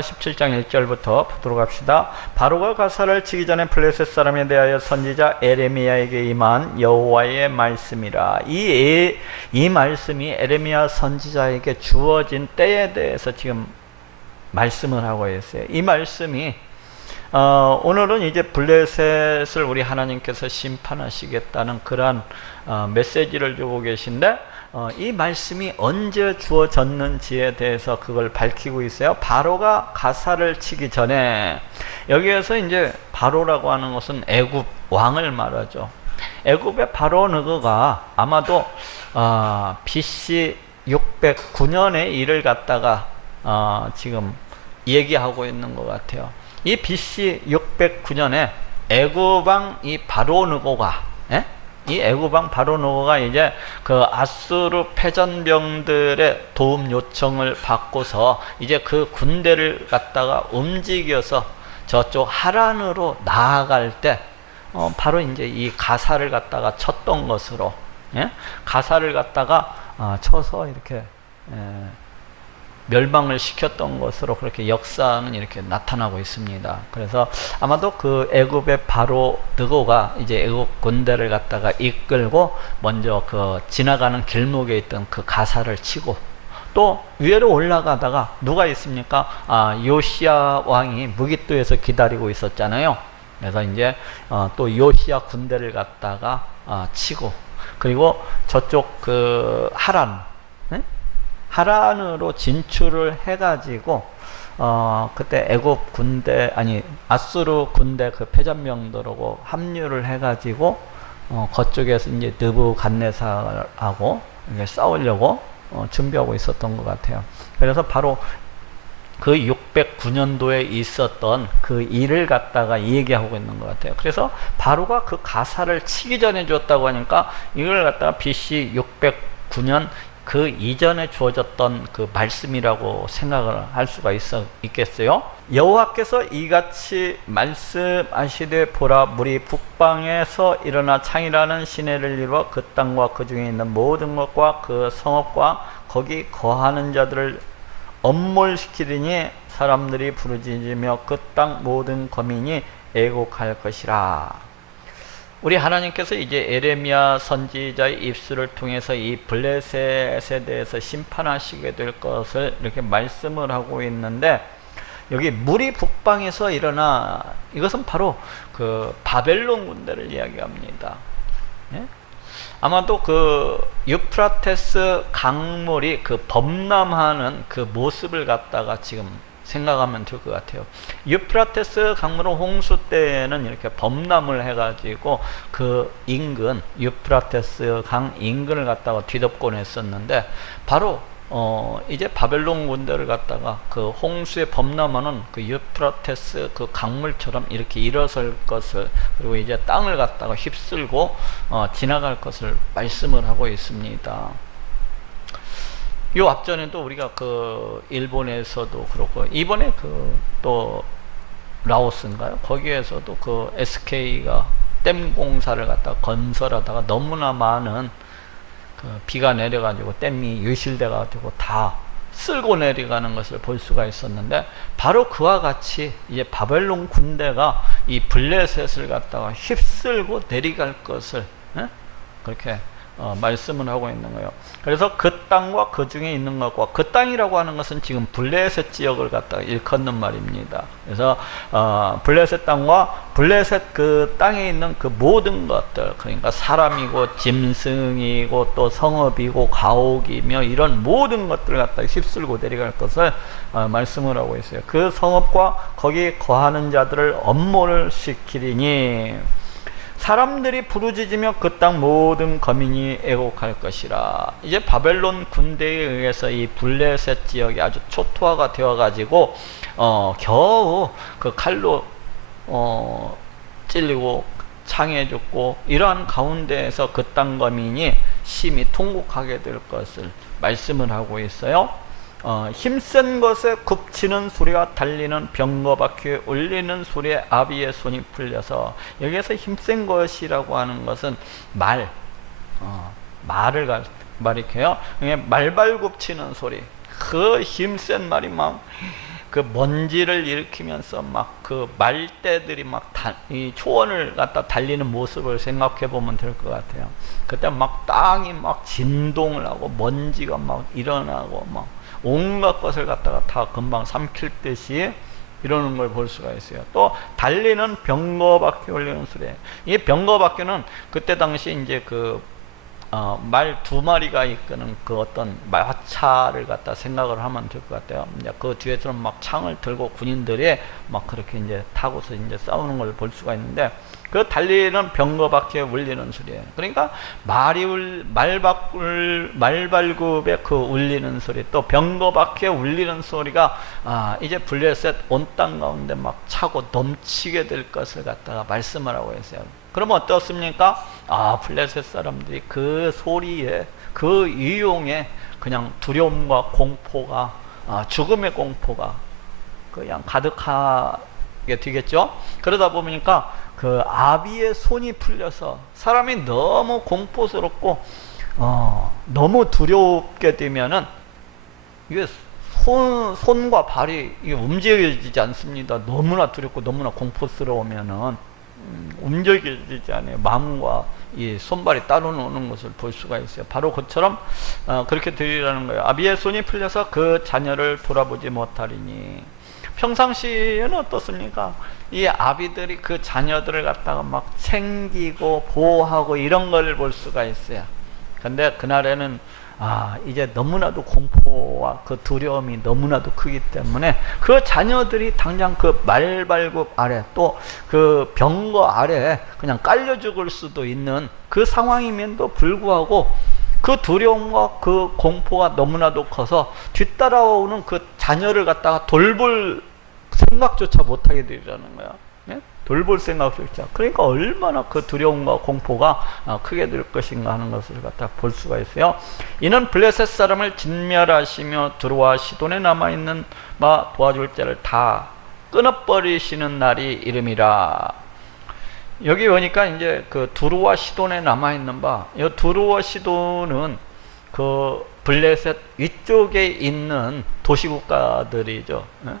47장 1절부터 보도록 합시다. 바로가 가사를 치기 전에 블레셋 사람에 대하여 선지자 에레미야에게 임한 여호와의 말씀이라. 이 말씀이 에레미야 선지자에게 주어진 때에 대해서 지금 말씀을 하고 있어요. 이 말씀이 오늘은 이제 블레셋을 우리 하나님께서 심판하시겠다는 그러한 메시지를 주고 계신데, 이 말씀이 언제 주어졌는지에 대해서 그걸 밝히고 있어요. 바로가 가사를 치기 전에, 여기에서 이제 바로라고 하는 것은 애굽 왕을 말하죠. 애굽의 바로 느고가 아마도 BC 609년의 일을 갖다가 지금 얘기하고 있는 것 같아요. 이 BC 609년에 애굽왕 이 바로 느고가, 이 애굽왕 바로 느고가 이제 그 아수르 패전병들의 도움 요청을 받고서 이제 그 군대를 갖다가 움직여서 저쪽 하란으로 나아갈 때 바로 이제 이 가사를 갖다가 쳤던 것으로, 가사를 갖다가 쳐서 이렇게 멸망을 시켰던 것으로 그렇게 역사는 이렇게 나타나고 있습니다. 그래서 아마도 그 애굽의 바로 느고가 이제 애굽 군대를 갖다가 이끌고 먼저 그 지나가는 길목에 있던 그 가사를 치고, 또 위로 올라가다가 누가 있습니까? 요시야 왕이 무깃도에서 기다리고 있었잖아요. 그래서 이제 또 요시야 군대를 갖다가 치고, 그리고 저쪽 그 하란으로 진출을 해가지고 그때 애굽 군대, 아수르 군대 그 패전병들하고 합류를 해가지고 그쪽에서 이제 느부갓네살하고 싸우려고 준비하고 있었던 것 같아요. 그래서 바로 그 609년도에 있었던 그 일을 갖다가 얘기하고 있는 것 같아요. 그래서 바로가 그 가사를 치기 전에 줬다고 하니까 이걸 갖다가 BC 609년 그 이전에 주어졌던 그 말씀이라고 생각을 할 수가 있겠어요. 여호와께서 이같이 말씀하시되, 보라, 물이 북방에서 일어나 창이라는 시내를 이루어 그 땅과 그 중에 있는 모든 것과 그 성읍과 거기 거하는 자들을 엄몰시키리니 사람들이 부르짖으며 그 땅 모든 거민이 애곡할 것이라. 우리 하나님께서 이제 에레미야 선지자의 입술을 통해서 이 블레셋에 대해서 심판하시게 될 것을 이렇게 말씀을 하고 있는데, 여기 물이 북방에서 일어나, 이것은 바로 그 바벨론 군대를 이야기합니다. 아마도 그 유프라테스 강물이 그 범람하는 그 모습을 갖다가 지금 생각하면 될 것 같아요. 유프라테스 강물은 홍수 때에는 이렇게 범람을 해가지고 그 인근, 유프라테스 강 인근을 갖다가 뒤덮곤 했었는데, 바로 이제 바벨론 군대를 갖다가 그 홍수에 범람하는 그 유프라테스 그 강물처럼 이렇게 일어설 것을, 그리고 이제 땅을 갖다가 휩쓸고 지나갈 것을 말씀을 하고 있습니다. 요 앞전에도 우리가 그 일본에서도 그렇고, 이번에 그 또 라오스인가요? 거기에서도 그 SK가 댐 공사를 갖다가 건설하다가 너무나 많은 그 비가 내려가지고 댐이 유실돼가지고 다 쓸고 내려가는 것을 볼 수가 있었는데, 바로 그와 같이 이제 바벨론 군대가 이 블레셋을 갖다가 휩쓸고 내려갈 것을 그렇게 말씀을 하고 있는 거예요. 그래서 그 땅과 그 중에 있는 것과, 그 땅이라고 하는 것은 지금 블레셋 지역을 갖다가 일컫는 말입니다. 그래서 블레셋 땅과 블레셋 그 땅에 있는 그 모든 것들, 그러니까 사람이고 짐승이고 또 성읍이고 가옥이며 이런 모든 것들을 갖다가 휩쓸고 내려갈 것을 말씀을 하고 있어요. 그 성읍과 거기 거하는 자들을 엄몰을 시키리니 사람들이 부르짖으며 그 땅 모든 거민이 애곡할 것이라. 이제 바벨론 군대에 의해서 이 블레셋 지역이 아주 초토화가 되어 가지고 겨우 그 칼로 찔리고 창에 죽고, 이러한 가운데에서 그 땅 거민이 심히 통곡하게 될 것을 말씀을 하고 있어요. 힘센 것에 굽치는 소리와 달리는 병거 바퀴에 울리는 소리에 아비의 손이 풀려서, 여기에서 힘센 것이라고 하는 것은 말을 가리켜요. 말발굽치는 소리, 그 힘센 말이 막 그 먼지를 일으키면서 막 그 말대들이 막 이 초원을 갖다 달리는 모습을 생각해 보면 될 것 같아요. 그때 막 땅이 막 진동을 하고 먼지가 막 일어나고 막 온갖 것을 갖다가 다 금방 삼킬 듯이 이러는 걸 볼 수가 있어요. 또 달리는 병거바퀴 울리는 소리. 이 병거바퀴는 그때 당시 이제 말 두 마리가 이끄는 그 어떤 마차를 갖다 생각을 하면 될 것 같아요. 이제 그 뒤에서는 막 창을 들고 군인들이 막 그렇게 이제 타고서 이제 싸우는 걸 볼 수가 있는데, 그 달리는 병거바퀴에 울리는 소리예요. 그러니까 말발굽에 그 울리는 소리, 또 병거바퀴에 울리는 소리가 이제 블레셋 온 땅 가운데 막 차고 넘치게 될 것을 갖다가 말씀을 하고 있어요. 그러면 어떻습니까? 블레셋 사람들이 그 소리에, 그 이용에 그냥 두려움과 공포가, 죽음의 공포가 그냥 가득하게 되겠죠. 그러다 보니까 그 아비의 손이 풀려서 사람이 너무 공포스럽고 너무 두렵게 되면은 이게 손과 발이 이게 움직여지지 않습니다. 너무나 두렵고 너무나 공포스러우면은 움직여지지 않아요. 마음과 이 손발이 따로 노는 것을 볼 수가 있어요. 바로 그처럼 그렇게 되리라는 거예요. 아비의 손이 풀려서 그 자녀를 돌아보지 못하리니. 평상시에는 어떻습니까? 이 아비들이 그 자녀들을 갖다가 막 챙기고 보호하고 이런 걸 볼 수가 있어요. 근데 그날에는 이제 너무나도 공포와 그 두려움이 너무나도 크기 때문에 그 자녀들이 당장 그 말발굽 아래, 또 그 병거 아래에 그냥 깔려 죽을 수도 있는 그 상황임에도 불구하고 그 두려움과 그 공포가 너무나도 커서 뒤따라오는 그 자녀를 갖다가 돌볼 생각조차 못하게 되리라는 거야. 네? 돌볼 생각조차. 그러니까 얼마나 그 두려움과 공포가 크게 될 것인가 하는 것을 갖다 볼 수가 있어요. 이는 블레셋 사람을 진멸하시며 두로와 시돈에 남아있는 바 도와줄 자를 다 끊어버리시는 날이 이름이라. 여기 보니까 이제 그 두로와 시돈에 남아있는 바, 이 두로와 시돈은 그 블레셋 위쪽에 있는 도시국가들이죠. 네?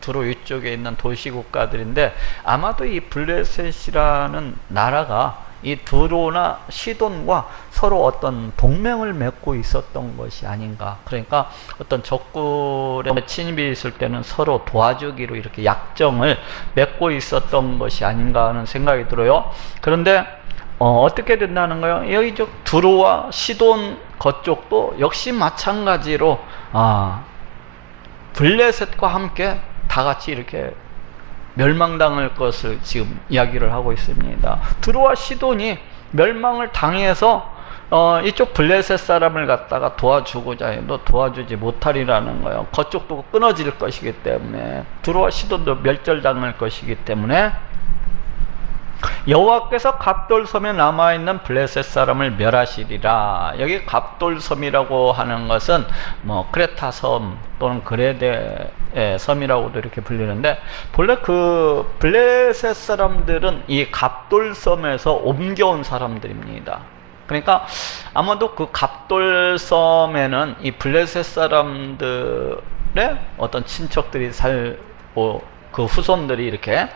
두로 위쪽에 있는 도시국가들인데, 아마도 이 블레셋이라는 나라가 이 두로나 시돈과 서로 어떤 동맹을 맺고 있었던 것이 아닌가. 그러니까 어떤 적군의 침입이 있을 때는 서로 도와주기로 이렇게 약정을 맺고 있었던 것이 아닌가 하는 생각이 들어요. 그런데 어떻게 된다는 거예요? 여기 두로와 시돈 그쪽도 역시 마찬가지로 블레셋과 함께 다 같이 이렇게 멸망당할 것을 지금 이야기를 하고 있습니다. 두로와 시돈이 멸망을 당해서 이쪽 블레셋 사람을 갖다가 도와주고자 해도 도와주지 못하리라는 거예요. 그쪽도 끊어질 것이기 때문에, 두로와 시돈도 멸절당할 것이기 때문에 여호와께서 갑돌섬에 남아있는 블레셋 사람을 멸하시리라. 여기 갑돌섬이라고 하는 것은 뭐 크레타섬 또는 그레데의 섬이라고도 이렇게 불리는데, 본래 그 블레셋 사람들은 이 갑돌섬에서 옮겨온 사람들입니다. 그러니까 아마도 그 갑돌섬에는 이 블레셋 사람들의 어떤 친척들이 살고 그 후손들이 이렇게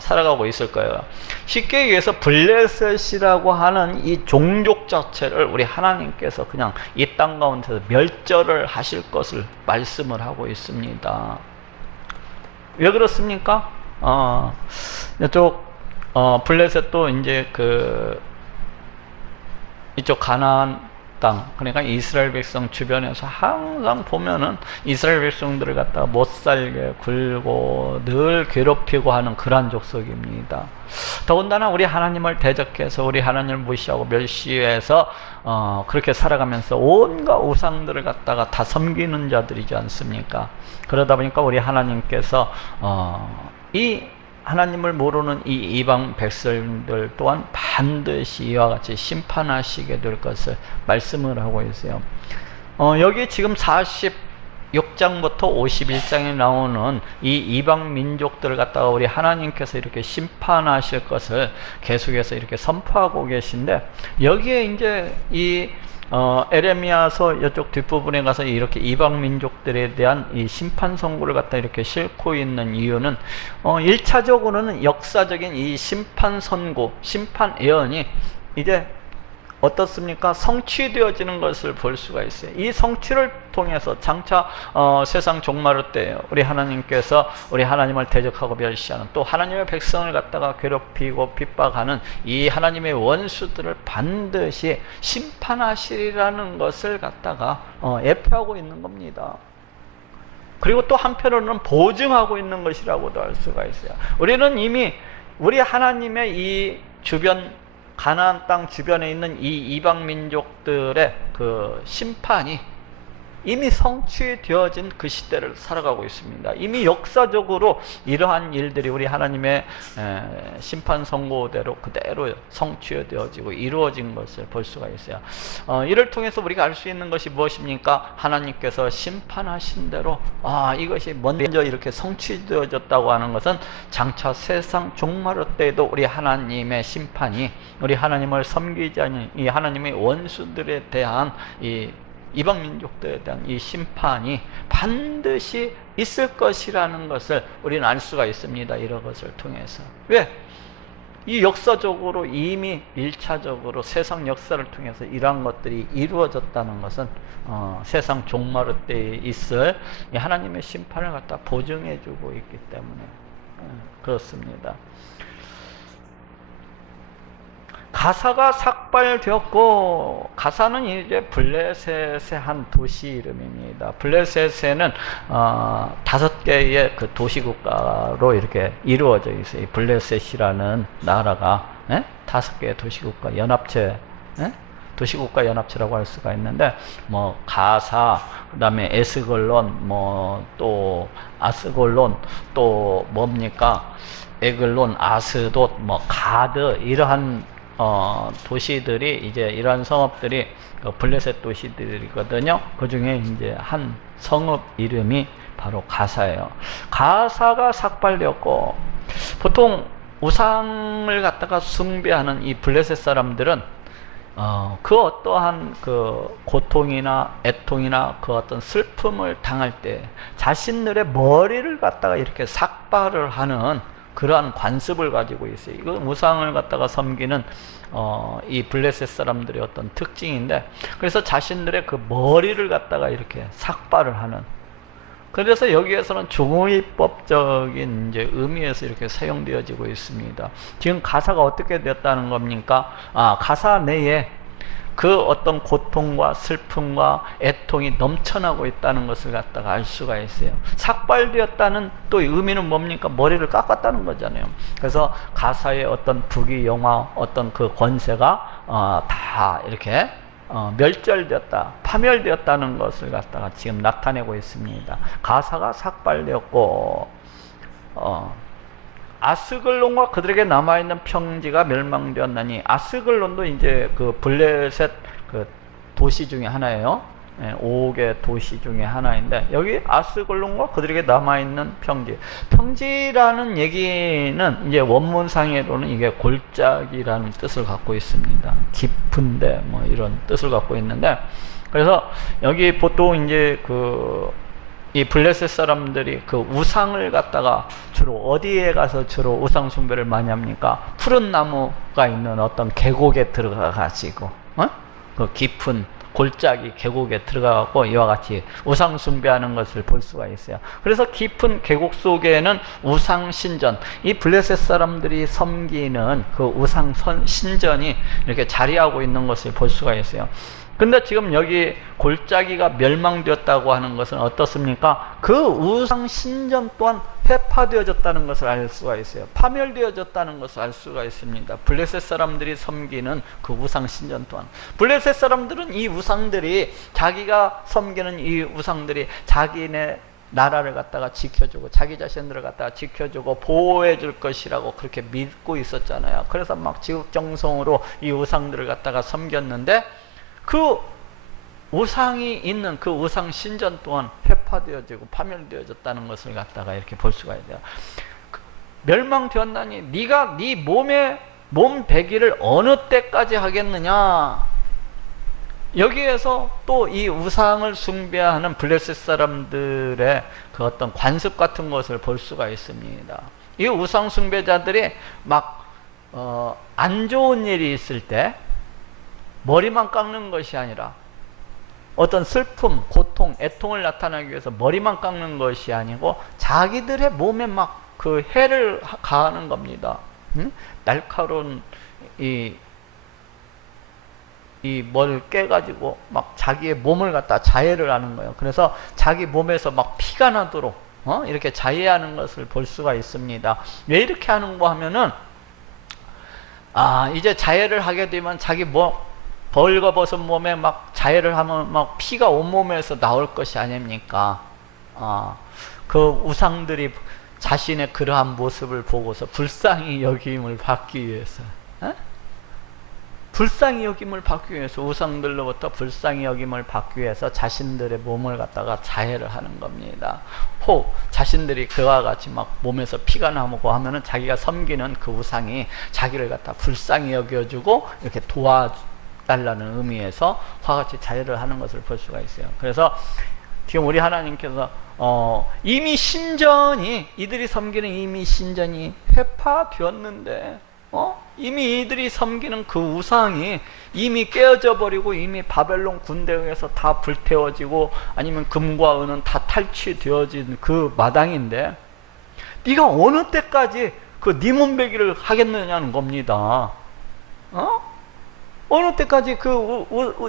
살아가고 있을 거예요. 쉽게 얘기해서 블레셋이라고 하는 이 종족 자체를 우리 하나님께서 그냥 이 땅 가운데서 멸절을 하실 것을 말씀을 하고 있습니다. 왜 그렇습니까? 이쪽 블레셋도 이제 이쪽 가나안 땅, 그러니까 이스라엘 백성 주변에서 항상 보면은 이스라엘 백성들을 갖다가 못살게 굴고 늘 괴롭히고 하는 그러한 족속입니다. 더군다나 우리 하나님을 대적해서 우리 하나님을 무시하고 멸시해서 그렇게 살아가면서 온갖 우상들을 갖다가 다 섬기는 자들이지 않습니까? 그러다 보니까 우리 하나님께서 이 하나님을 모르는 이 이방 백성들 또한 반드시 이와 같이 심판하시게 될 것을 말씀을 하고 있어요. 여기 지금 6장부터 51장에 나오는 이 이방 민족들을 갖다가 우리 하나님께서 이렇게 심판하실 것을 계속해서 이렇게 선포하고 계신데, 여기에 이제 이 에레미야서 이쪽 뒷부분에 가서 이렇게 이방 민족들에 대한 이 심판 선고를 갖다 이렇게 싣고 있는 이유는 1차적으로는 역사적인 이 심판 선고, 심판 예언이 이제 어떻습니까? 성취되어지는 것을 볼 수가 있어요. 이 성취를 통해서 장차 세상 종말의 때 우리 하나님께서 우리 하나님을 대적하고 멸시하는, 또 하나님의 백성을 갖다가 괴롭히고 핍박하는 이 하나님의 원수들을 반드시 심판하시리라는 것을 갖다가 예표하고 있는 겁니다. 그리고 또 한편으로는 보증하고 있는 것이라고도 할 수가 있어요. 우리는 이미 우리 하나님의 이 주변, 가나안 땅 주변에 있는 이 이방 민족들의 그 심판이 이미 성취되어진 그 시대를 살아가고 있습니다. 이미 역사적으로 이러한 일들이 우리 하나님의 심판 선고대로 그대로 성취되어지고 이루어진 것을 볼 수가 있어요. 이를 통해서 우리가 알 수 있는 것이 무엇입니까? 하나님께서 심판하신 대로 이것이 먼저 이렇게 성취되어졌다고 하는 것은 장차 세상 종말의 때에도 우리 하나님의 심판이, 우리 하나님을 섬기지 않는 이 하나님의 원수들에 대한 이 이방 민족들에 대한 이 심판이 반드시 있을 것이라는 것을 우리는 알 수가 있습니다. 이런 것을 통해서. 왜? 이 역사적으로 이미 1차적으로 세상 역사를 통해서 이러한 것들이 이루어졌다는 것은 세상 종말의 때에 있을 이 하나님의 심판을 갖다 보증해 주고 있기 때문에 그렇습니다. 가사가 삭발되었고, 가사는 이제 블레셋의 한 도시 이름입니다. 블레셋에는 5개의 그 도시국가로 이렇게 이루어져 있어요. 이 블레셋이라는 나라가 5개의 도시국가 연합체, 도시국가 연합체라고 할 수가 있는데, 뭐 가사, 그다음에 에스글론, 뭐 또 아스골론, 또 뭡니까? 에글론, 아스돗, 뭐 가드, 이러한 도시들이, 이제 이러한 성읍들이 블레셋 도시들이거든요. 그 중에 이제 한 성읍 이름이 바로 가사예요. 가사가 삭발되었고, 보통 우상을 갖다가 숭배하는 이 블레셋 사람들은 그 어떠한 그 고통이나 애통이나 그 어떤 슬픔을 당할 때 자신들의 머리를 갖다가 이렇게 삭발을 하는 그러한 관습을 가지고 있어요. 이거 우상을 갖다가 섬기는 이 블레셋 사람들의 어떤 특징인데, 그래서 자신들의 그 머리를 갖다가 이렇게 삭발을 하는, 그래서 여기에서는 종의법적인 이제 의미에서 이렇게 사용되어지고 있습니다. 지금 가사가 어떻게 되었다는 겁니까? 가사 내에 그 어떤 고통과 슬픔과 애통이 넘쳐나고 있다는 것을 갖다가 알 수가 있어요. 삭발되었다는 또 의미는 뭡니까? 머리를 깎았다는 거잖아요. 그래서 가사의 어떤 부귀영화, 어떤 그 권세가 다 이렇게 멸절되었다, 파멸되었다는 것을 갖다가 지금 나타내고 있습니다. 가사가 삭발되었고, 아스글론과 그들에게 남아있는 평지가 멸망되었나니, 아스글론도 이제 그 블레셋 그 도시 중에 하나예요. 5개 도시 중에 하나인데, 여기 아스글론과 그들에게 남아있는 평지, 평지라는 얘기는 이제 원문상으로는 이게 골짜기라는 뜻을 갖고 있습니다. 깊은데 뭐 이런 뜻을 갖고 있는데, 그래서 여기 보통 이제 이 블레셋 사람들이 그 우상을 갖다가 주로 어디에 가서 주로 우상 숭배를 많이 합니까? 푸른 나무가 있는 어떤 계곡에 들어가 가지고 그 깊은 골짜기 계곡에 들어가고 이와 같이 우상 숭배하는 것을 볼 수가 있어요. 그래서 깊은 계곡 속에는 우상 신전, 이 블레셋 사람들이 섬기는 그 우상 신전이 이렇게 자리하고 있는 것을 볼 수가 있어요. 근데 지금 여기 골짜기가 멸망되었다고 하는 것은 어떻습니까? 그 우상 신전 또한 회파되어졌다는 것을 알 수가 있어요. 파멸되어졌다는 것을 알 수가 있습니다. 블레셋 사람들이 섬기는 그 우상 신전 또한, 블레셋 사람들은 이 우상들이, 자기가 섬기는 이 우상들이 자기네 나라를 갖다가 지켜주고 자기 자신들을 갖다가 지켜주고 보호해 줄 것이라고 그렇게 믿고 있었잖아요. 그래서 막 지극정성으로 이 우상들을 갖다가 섬겼는데, 그 우상이 있는 그 우상 신전 또한 회파되어지고 파멸되어졌다는 것을 갖다가 이렇게 볼 수가 있어요. 멸망되었나니 네가 네 몸 배기를 어느 때까지 하겠느냐. 여기에서 또 이 우상을 숭배하는 블레셋 사람들의 그 어떤 관습 같은 것을 볼 수가 있습니다. 이 우상 숭배자들이 막 안 좋은 일이 있을 때 머리만 깎는 것이 아니라 어떤 슬픔, 고통, 애통을 나타내기 위해서 머리만 깎는 것이 아니고 자기들의 몸에 막 그 해를 가하는 겁니다. 날카로운 이 뭘 깨가지고 막 자기의 몸을 갖다 자해를 하는 거예요. 그래서 자기 몸에서 막 피가 나도록 이렇게 자해하는 것을 볼 수가 있습니다. 왜 이렇게 하는가 하면은 이제 자해를 하게 되면 자기 벌거벗은 몸에 막 자해를 하면 막 피가 온몸에서 나올 것이 아닙니까? 그 우상들이 자신의 그러한 모습을 보고서 불쌍히 여김을 받기 위해서, 불쌍히 여김을 받기 위해서, 우상들로부터 불쌍히 여김을 받기 위해서 자신들의 몸을 갖다가 자해를 하는 겁니다. 혹 자신들이 그와 같이 막 몸에서 피가 나오고 하면은 자기가 섬기는 그 우상이 자기를 갖다 불쌍히 여겨주고 이렇게 도와달라는 의미에서 그와 같이 자해를 하는 것을 볼 수가 있어요. 그래서 지금 우리 하나님께서 이미 신전이, 이들이 섬기는 이미 신전이 회파되었는데 이미 이들이 섬기는 그 우상이 이미 깨어져 버리고 이미 바벨론 군대에 의해서 다 불태워지고 아니면 금과 은은 다 탈취되어진 그 마당인데 네가 어느 때까지 그 네 몸배기를 하겠느냐는 겁니다. 어느 때까지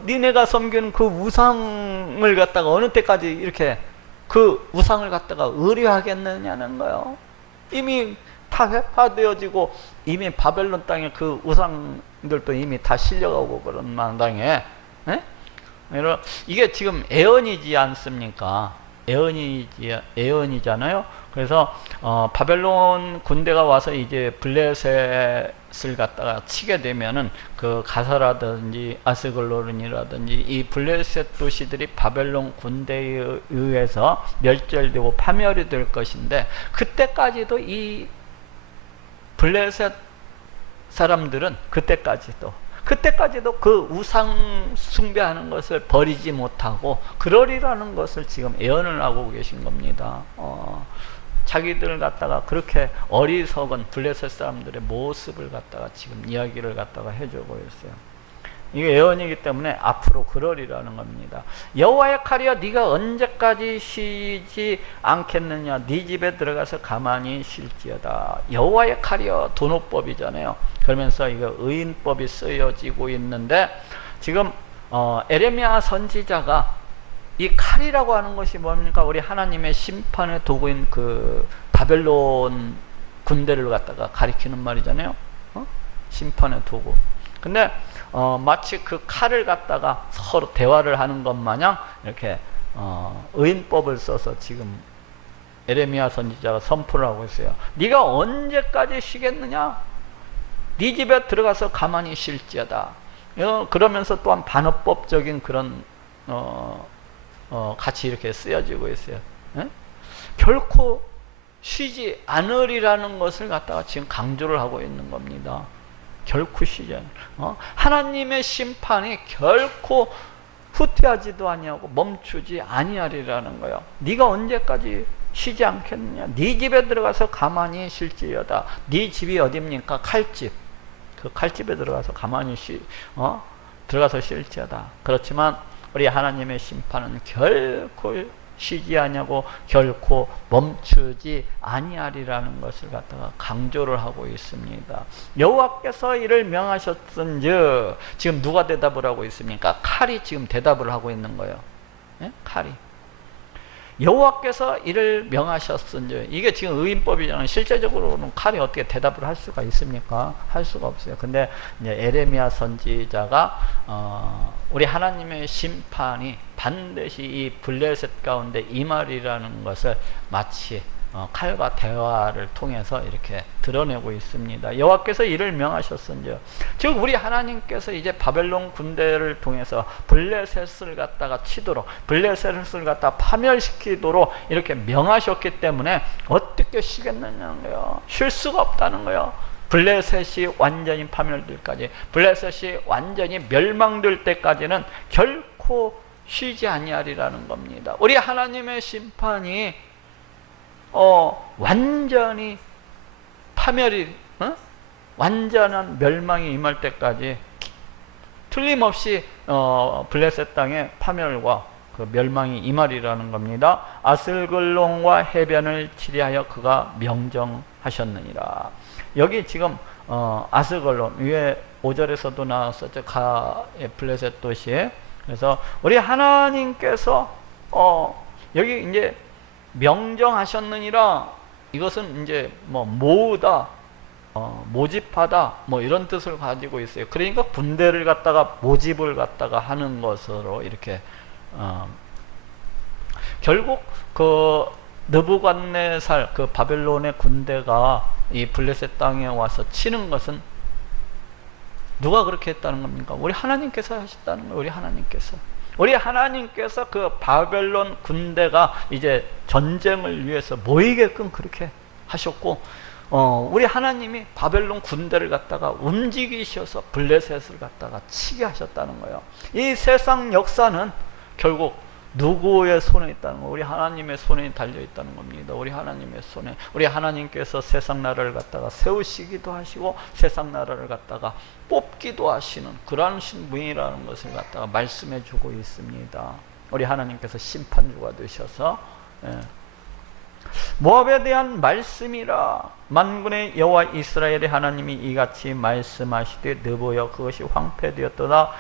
니네가 섬기는 그 우상을 갖다가 어느 때까지 이렇게 그 우상을 갖다가 의뢰하겠느냐는 거예요. 이미 다 회파되어지고 이미 바벨론 땅에 그 우상들도 이미 다 실려가고 그런 마당에, 이게 지금 애언이지 않습니까? 애언이잖아요. 그래서 바벨론 군대가 와서 이제 블레셋을 갖다가 치게 되면은 그 가사라든지 아스글로른이라든지 이 블레셋 도시들이 바벨론 군대에 의해서 멸절되고 파멸이 될 것인데, 그때까지도 이 블레셋 사람들은 그때까지도 그 우상 숭배하는 것을 버리지 못하고 그러리라는 것을 지금 예언을 하고 계신 겁니다. 자기들을 갖다가 그렇게 어리석은 블레셋 사람들의 모습을 갖다가 지금 이야기를 갖다가 해주고 있어요. 이게 예언이기 때문에 앞으로 그러리라는 겁니다. 여호와의 칼이여 네가 언제까지 쉬지 않겠느냐. 네 집에 들어가서 가만히 쉴지어다. 여호와의 칼이여, 도노법이잖아요. 그러면서 이거 의인법이 쓰여지고 있는데, 지금 에레미야 선지자가 이 칼이라고 하는 것이 뭡니까? 우리 하나님의 심판의 도구인 그 바벨론 군대를 갖다가 가리키는 말이잖아요. 심판의 도구. 근데 마치 그 칼을 갖다가 서로 대화를 하는 것 마냥 이렇게 의인법을 써서 지금 에레미야 선지자가 선포를 하고 있어요. 네가 언제까지 쉬겠느냐? 네 집에 들어가서 가만히 쉴지어다. 그러면서 또한 반어법적인 그런 같이 이렇게 쓰여지고 있어요. 결코 쉬지 않으리라는 것을 갖다가 지금 강조를 하고 있는 겁니다. 결코 쉬지 않으리라. 하나님의 심판이 결코 후퇴하지도 아니하고 멈추지 아니하리라는 거예요. 네가 언제까지 쉬지 않겠느냐? 네 집에 들어가서 가만히 쉴지어다. 네 집이 어디입니까? 칼집. 그 칼집에 들어가서 가만히 들어가서 쉴지어다. 그렇지만 우리 하나님의 심판은 결코 쉬지 아니하고 결코 멈추지 아니하리라는 것을 갖다가 강조를 하고 있습니다. 여호와께서 이를 명하셨은즉, 지금 누가 대답을 하고 있습니까? 칼이 지금 대답을 하고 있는 거예요. 칼이. 여호와께서 이를 명하셨은즉, 이게 지금 의인법이잖아요. 실제적으로는 칼이 어떻게 대답을 할 수가 있습니까? 할 수가 없어요. 근데 이제 에레미야 선지자가 우리 하나님의 심판이 반드시 이 블레셋 가운데 임하리라는 것을 마치 칼과 대화를 통해서 이렇게 드러내고 있습니다. 여호와께서 이를 명하셨은지요. 즉 우리 하나님께서 이제 바벨론 군대를 통해서 블레셋을 갖다가 치도록, 블레셋을 갖다가 파멸시키도록 이렇게 명하셨기 때문에 어떻게 쉬겠느냐는 거예요. 쉴 수가 없다는 거예요. 블레셋이 완전히 파멸될까지, 블레셋이 완전히 멸망될 때까지는 결코 쉬지 아니하리라는 겁니다. 우리 하나님의 심판이 완전히 파멸이, 완전한 멸망이 임할 때까지 틀림없이 블레셋 땅의 파멸과 그 멸망이 임하리라는 겁니다. 아슬글론과 해변을 치리하여 그가 명정하셨느니라. 여기 지금 아스글론 위에 5절에서도 나왔었죠. 블레셋 도시에. 그래서 우리 하나님께서 여기 이제 명정하셨느니라, 이것은 이제 뭐 모으다, 모집하다, 뭐 이런 뜻을 가지고 있어요. 그러니까 군대를 갖다가 모집을 갖다가 하는 것으로 이렇게 결국 그 느부갓네살 그 바벨론의 군대가 이 블레셋 땅에 와서 치는 것은 누가 그렇게 했다는 겁니까? 우리 하나님께서 하셨다는 거예요. 우리 하나님께서 그 바벨론 군대가 이제 전쟁을 위해서 모이게끔 그렇게 하셨고, 우리 하나님이 바벨론 군대를 갖다가 움직이셔서 블레셋을 갖다가 치게 하셨다는 거예요. 이 세상 역사는 결국 누구의 손에 있다는 거예요? 우리 하나님의 손에 달려 있다는 겁니다. 우리 하나님의 손에. 우리 하나님께서 세상 나라를 갖다가 세우시기도 하시고 세상 나라를 갖다가 뽑기도 하시는 그러한 분이라는 것을 갖다가 말씀해 주고 있습니다. 우리 하나님께서 심판주가 되셔서, 모압에 대한 말씀이라. 만군의 여호와 이스라엘의 하나님이 이같이 말씀하시되 느보여 그것이 황폐되었도다.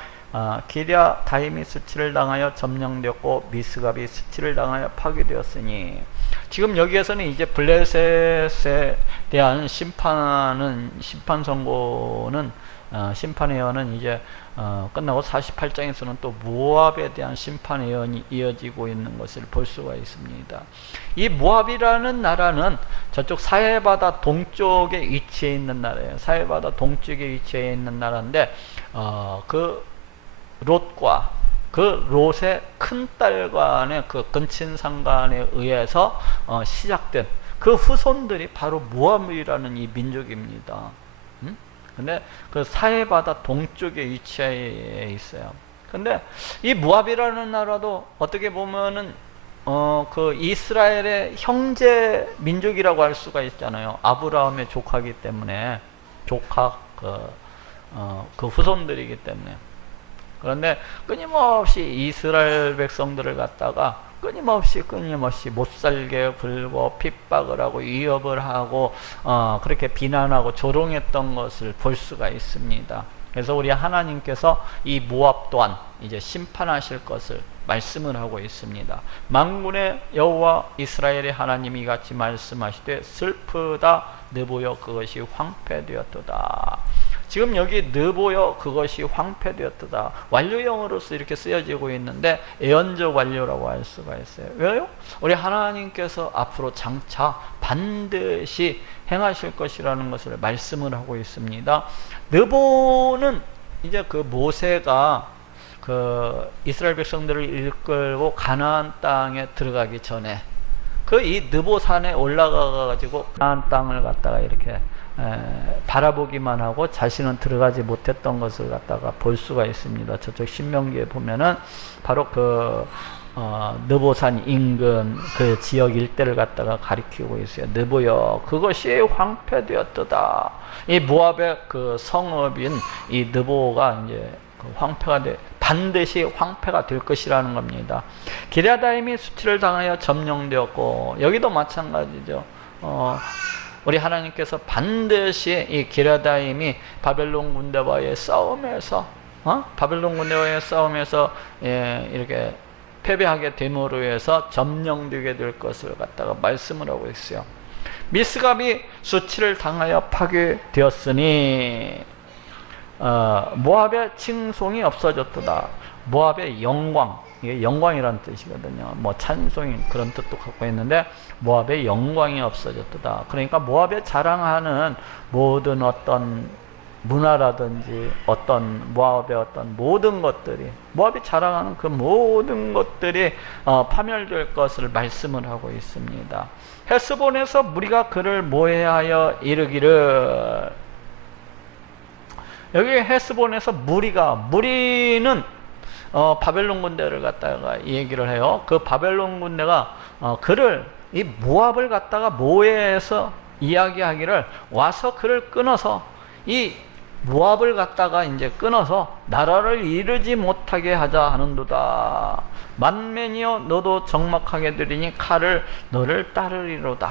기랴다임이 수치를 당하여 점령되었고 미스갑이 수치를 당하여 파괴되었으니. 지금 여기에서는 이제 블레셋에 대한 심판 선고는 심판 예언은 이제 끝나고 48장에서는 또 모압에 대한 심판 예언이 이어지고 있는 것을 볼 수가 있습니다. 이 모압이라는 나라는 저쪽 사해바다 동쪽에 위치해 있는 나라예요. 사해바다 동쪽에 위치해 있는 나라인데 그 롯과 그 롯의 큰딸 간의 그 근친상간에 의해서 시작된 그 후손들이 바로 모압이라는 이 민족입니다. 근데 그 사해바다 동쪽에 위치해 있어요. 근데 이 모압이라는 나라도 어떻게 보면은 그 이스라엘의 형제 민족이라고 할 수가 있잖아요. 아브라함의 조카이기 때문에, 조카 그 후손들이기 때문에. 그런데 끊임없이 이스라엘 백성들을 갖다가 끊임없이 못살게 굴고 핍박을 하고 위협을 하고 그렇게 비난하고 조롱했던 것을 볼 수가 있습니다. 그래서 우리 하나님께서 이 모압 또한 이제 심판하실 것을 말씀을 하고 있습니다. 만군의 여호와 이스라엘의 하나님이 같이 말씀하시되 슬프다 느보여 그것이 황폐되었도다. 지금 여기 느보여 그것이 황폐되었도다 완료형으로서 이렇게 쓰여지고 있는데 예언적 완료라고 할 수가 있어요. 왜요? 우리 하나님께서 앞으로 장차 반드시 행하실 것이라는 것을 말씀을 하고 있습니다. 느보는 이제 그 모세가 그 이스라엘 백성들을 이끌고 가나안 땅에 들어가기 전에 그 이 느보산에 올라가 가지고 가나안 땅을 갖다가 이렇게 바라보기만 하고 자신은 들어가지 못했던 것을 갖다가 볼 수가 있습니다. 저쪽 신명기에 보면은 바로 그 느보산 인근 그 지역 일대를 갖다가 가리키고 있어요. 느보여 그것이 황폐되었도다. 이 모압의 그 성읍인 이 느보가 이제 황폐가 반드시 황폐가 될 것이라는 겁니다. 기랴다임이 수치를 당하여 점령되었고, 여기도 마찬가지죠. 우리 하나님께서 반드시 이 기랴다임이 바벨론 군대와의 싸움에서 이렇게 패배하게 됨으로 해서 점령되게 될 것을 갖다가 말씀을 하고 있어요. 미스갑이 수치를 당하여 파괴되었으니 모압의 칭송이 없어졌도다. 모압의 영광, 이게 영광이라는 뜻이거든요. 뭐 찬송이 그런 뜻도 갖고 있는데 모압의 영광이 없어졌다. 그러니까 모압에 자랑하는 모든 어떤 문화라든지 어떤 모압의 어떤 모든 것들이, 모압이 자랑하는 그 모든 것들이 파멸될 것을 말씀을 하고 있습니다. 헤스본에서 무리가 그를 모해하여 이르기를, 여기 헤스본에서 무리는 바벨론 군대를 갖다가 얘기를 해요. 그 바벨론 군대가 그를, 이 모압을 갖다가 모해해서 이야기하기를, 와서 그를 끊어서, 이 모압을 갖다가 이제 끊어서 나라를 이르지 못하게 하자 하는도다. 만맨이여 너도 적막하게 되리니 칼을 너를 따르리로다.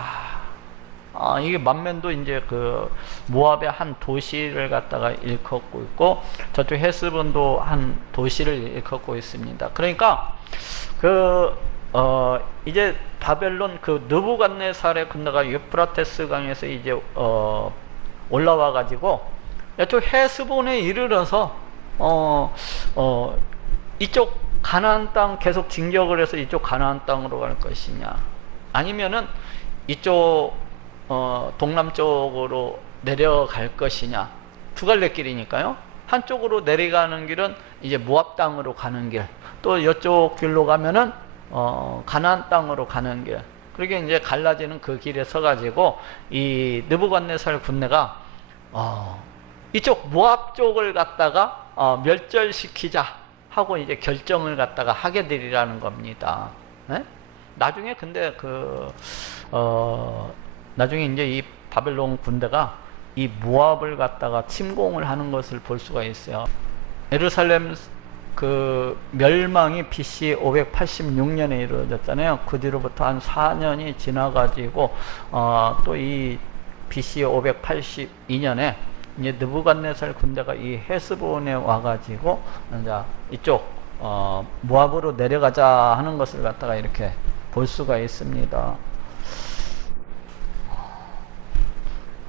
이게 만맨도 이제 그 모압의 한 도시를 갖다가 일컫고 있고, 저쪽 헤스본도 한 도시를 일컫고 있습니다. 그러니까 이제 바벨론 그 느부갓네살의 군대가 유프라테스 강에서 이제 올라와 가지고 이쪽 헤스본에 이르러서 이쪽 가나안 땅 계속 진격을 해서 이쪽 가나안 땅으로 갈 것이냐, 아니면은 이쪽 동남쪽으로 내려갈 것이냐, 두 갈래 길이니까요. 한쪽으로 내려가는 길은 이제 모압 땅으로 가는 길, 또 이쪽 길로 가면은 가나안 땅으로 가는 길. 그렇게 이제 갈라지는 그 길에 서가지고 이 느부갓네살 군대가 이쪽 모압 쪽을 갖다가 멸절시키자 하고 이제 결정을 갖다가 하게 되리라는 겁니다. 네? 나중에 근데 나중에 이제 이 바벨론 군대가 이 모압을 갖다가 침공을 하는 것을 볼 수가 있어요. 예루살렘 그 멸망이 BC 586년에 이루어졌잖아요. 그 뒤로부터 한 4년이 지나가지고 또 이 BC 582년에 이제 느부갓네살 군대가 이 헤스본에 와가지고 이제 이쪽 모압으로 내려가자 하는 것을 갖다가 이렇게 볼 수가 있습니다.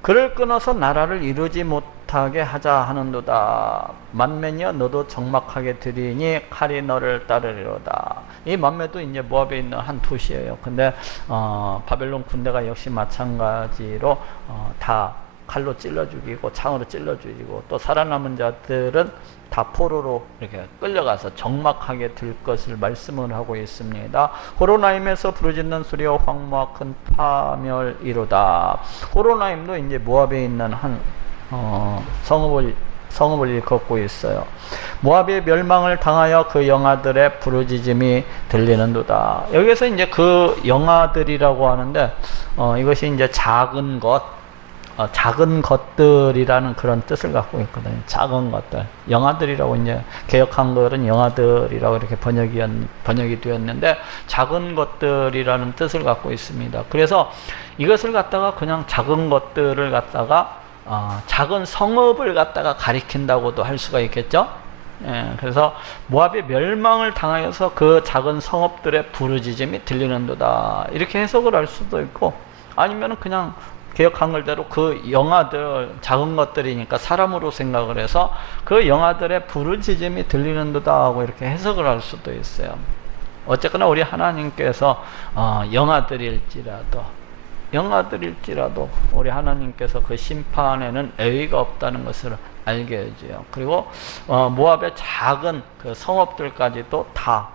그를 끊어서 나라를 이루지 못하게 하자 하는도다. 만맨이여 너도 적막하게 되리니 칼이 너를 따르리로다. 이 만매도 이제 모압에 있는 한 도시예요. 근데 바벨론 군대가 역시 마찬가지로 다 칼로 찔러 죽이고 창으로 찔러 죽이고, 또 살아남은 자들은 다 포로로 이렇게 끌려가서 적막하게 될 것을 말씀을 하고 있습니다. 호로나임에서 부르짖는 소리와 황무와 큰 파멸이로다. 호로나임도 이제 모압에 있는 한 성읍을 일컫고 있어요. 모압의 멸망을 당하여 그 영아들의 부르짖음이 들리는도다. 여기서 이제 그 영아들이라고 하는데 이것이 이제 작은 것, 작은 것들이라는 그런 뜻을 갖고 있거든요. 작은 것들. 영아들이라고 이제 개역 한글은 영아들이라고 이렇게 번역이 되었는데, 작은 것들이라는 뜻을 갖고 있습니다. 그래서 이것을 갖다가 그냥 작은 것들을 갖다가 작은 성읍을 갖다가 가리킨다고도 할 수가 있겠죠. 예, 그래서 모압의 멸망을 당하여서 그 작은 성읍들의 부르짖음이 들리는도다. 이렇게 해석을 할 수도 있고, 아니면은 그냥 개역 한글대로 그 영아들, 작은 것들이니까 사람으로 생각을 해서 그 영아들의 부르짖음이 들리는도다 하고 이렇게 해석을 할 수도 있어요. 어쨌거나 우리 하나님께서 영아들일지라도 우리 하나님께서 그 심판에는 애의가 없다는 것을 알게 해줘요. 그리고 모압의 작은 그 성읍들까지도 다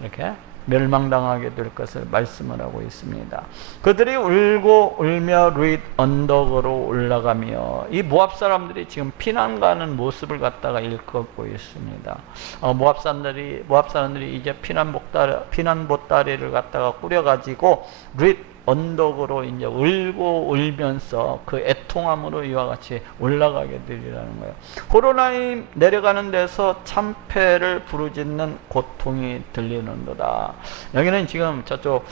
이렇게 멸망당하게 될 것을 말씀을 하고 있습니다. 그들이 울고 울며 루잇 언덕으로 올라가며, 이 모압 사람들이 지금 피난 가는 모습을 갖다가 일컫고 있습니다. 모압 사람들이 이제 피난 보따리를 갖다가 꾸려가지고 루잇 언덕으로 이제 울고 울면서 그 애통함으로 이와 같이 올라가게 되리라는 거예요. 호로나임 내려가는 데서 참패를 부르짖는 고통이 들리는도다. 여기는 지금 저쪽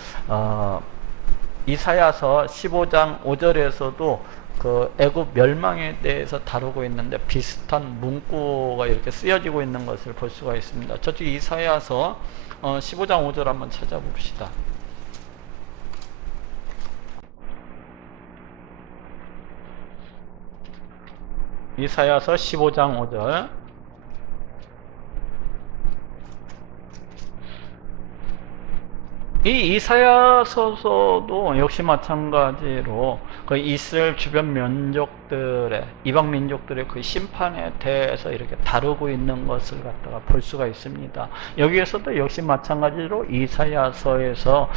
이사야서 15장 5절에서도 그 애굽 멸망에 대해서 다루고 있는데 비슷한 문구가 이렇게 쓰여지고 있는 것을 볼 수가 있습니다. 저쪽 이사야서 15장 5절 한번 찾아봅시다. 이사야서 15장 5절. 이 이사야서도 역시 마찬가지로 그 이스라엘 주변 민족들의 이방 민족들의 그 심판에 대해서 이렇게 다루고 있는 것을 갖다가 볼 수가 있습니다. 여기에서도 역시 마찬가지로 이사야서에서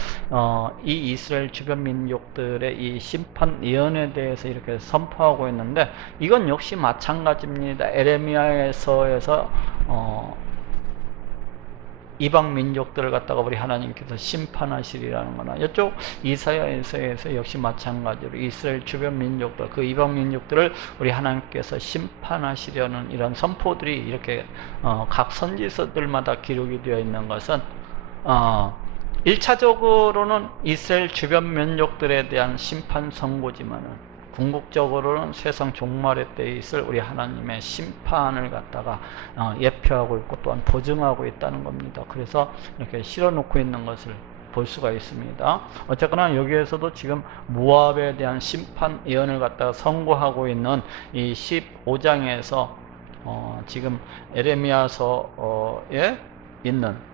이 이스라엘 주변 민족들의 이 심판 예언에 대해서 이렇게 선포하고 있는데, 이건 역시 마찬가지입니다. 에레미야서에서 이방 민족들을 갖다가 우리 하나님께서 심판하시리라는 거나, 이쪽 이사야에서 역시 마찬가지로 이스라엘 주변 민족들, 그 이방 민족들을 우리 하나님께서 심판하시려는 이런 선포들이 이렇게 각 선지서들마다 기록이 되어 있는 것은 1차적으로는 이스라엘 주변 민족들에 대한 심판 선고지만은, 궁극적으로는 세상 종말의 때에 있을 우리 하나님의 심판을 갖다가 예표하고 있고 또한 보증하고 있다는 겁니다. 그래서 이렇게 실어놓고 있는 것을 볼 수가 있습니다. 어쨌거나 여기에서도 지금 모압에 대한 심판 예언을 갖다가 선고하고 있는 이 15장에서 지금 에레미야서에 있는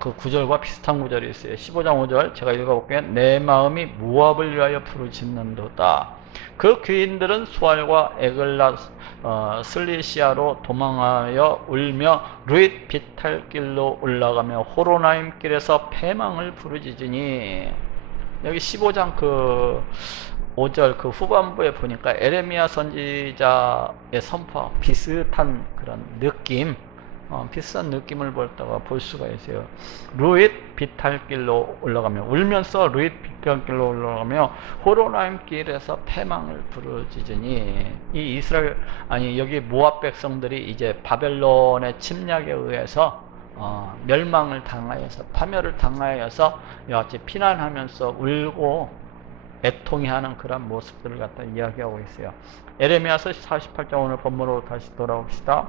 그 구절과 비슷한 구절이 있어요. 15장 5절 제가 읽어볼게요. 내 마음이 모압을 위하여 부르짖는도다. 그 귀인들은 수알과 에글라 슬리시아로 도망하여 울며 루잇 비탈길로 올라가며 호로나임 길에서 패망을 부르짖으니, 여기 15장 그 5절 그 후반부에 보니까 에레미야 선지자의 선포와 비슷한 그런 느낌, 비슷한 느낌을 볼 수가 있어요. 루잇 비탈길로 올라가며 울면서 루잇 비탈길로 올라가며 호로나임 길에서 패망을 부르짖으니, 이 이스라엘 여기 모압 백성들이 이제 바벨론의 침략에 의해서 멸망을 당하여서 파멸을 당하여서 이같이 피난하면서 울고 애통해하는 그런 모습들을 갖다 이야기하고 있어요. 에레미야서 48장 오늘 본문으로 다시 돌아옵시다.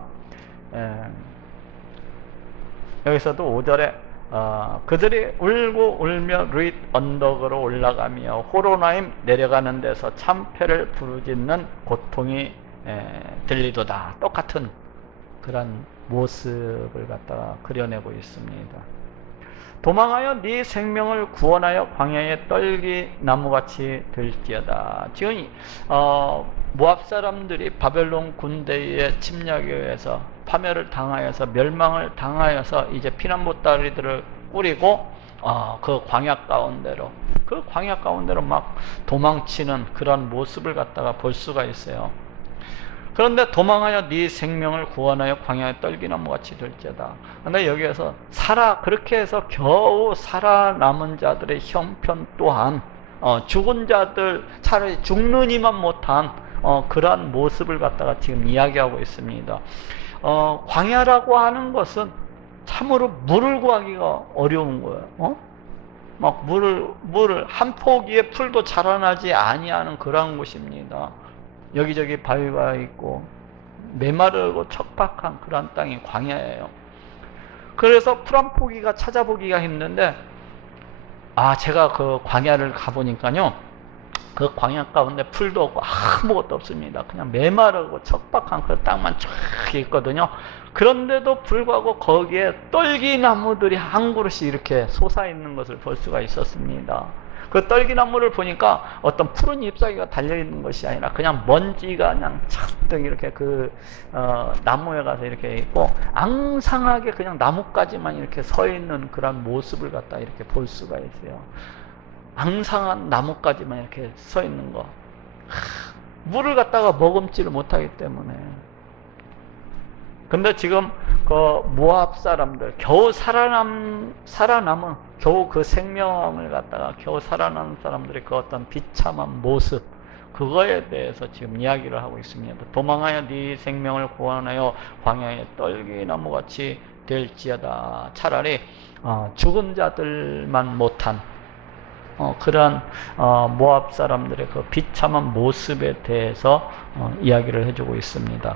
여기서도 5절에 그들이 울고 울며 루잇 언덕으로 올라가며 호로나임 내려가는 데서 참패를 부르짖는 고통이 들리도다. 똑같은 그런 모습을 갖다가 그려내고 있습니다. 도망하여 네 생명을 구원하여 광야의 떨기 나무같이 될지어다. 지금 모압 사람들이 바벨론 군대의 침략에 의해서 파멸을 당하여서 멸망을 당하여서 이제 피난 보따리들을 꾸리고 그 광야 가운데로 막 도망치는 그런 모습을 갖다가 볼 수가 있어요. 그런데 도망하여 네 생명을 구원하여 광야의 떨기나무같이 될지어다. 근데 여기에서 그렇게 해서 겨우 살아남은 자들의 형편 또한 죽은 자들, 차라리 죽느니만 못한 그러한 모습을 갖다가 지금 이야기하고 있습니다. 광야라고 하는 것은 참으로 물을 구하기가 어려운 거예요. 막 물을 한 포기의 풀도 자라나지 아니하는 그러한 곳입니다. 여기저기 바위가 있고 메마르고 척박한 그런 땅이 광야예요. 그래서 풀 한 포기가 찾아보기가 힘든데, 제가 그 광야를 가보니까요, 그 광야 가운데 풀도 없고 아무것도 없습니다. 그냥 메마르고 척박한 그 땅만 쫙 있거든요. 그런데도 불구하고 거기에 떨기나무들이 한 그루씩 이렇게 솟아있는 것을 볼 수가 있었습니다. 그 떨기나무를 보니까 어떤 푸른 잎사귀가 달려있는 것이 아니라 그냥 먼지가 그냥 잔뜩 이렇게 그 나무에 가서 이렇게 있고, 앙상하게 그냥 나뭇가지만 이렇게 서 있는 그런 모습을 갖다 이렇게 볼 수가 있어요. 앙상한 나뭇가지만 이렇게 서 있는 거. 물을 갖다가 머금지를 못하기 때문에. 근데 지금 그 모압 사람들 겨우 살아남은 겨우 그 생명을 갖다가 겨우 살아남은 사람들의 그 어떤 비참한 모습, 그거에 대해서 지금 이야기를 하고 있습니다. 도망하여 네 생명을 구원하여 광야의 떨기나무같이 될지어다. 차라리 죽은 자들만 못한 그러한 모압 사람들의 그 비참한 모습에 대해서 이야기를 해주고 있습니다.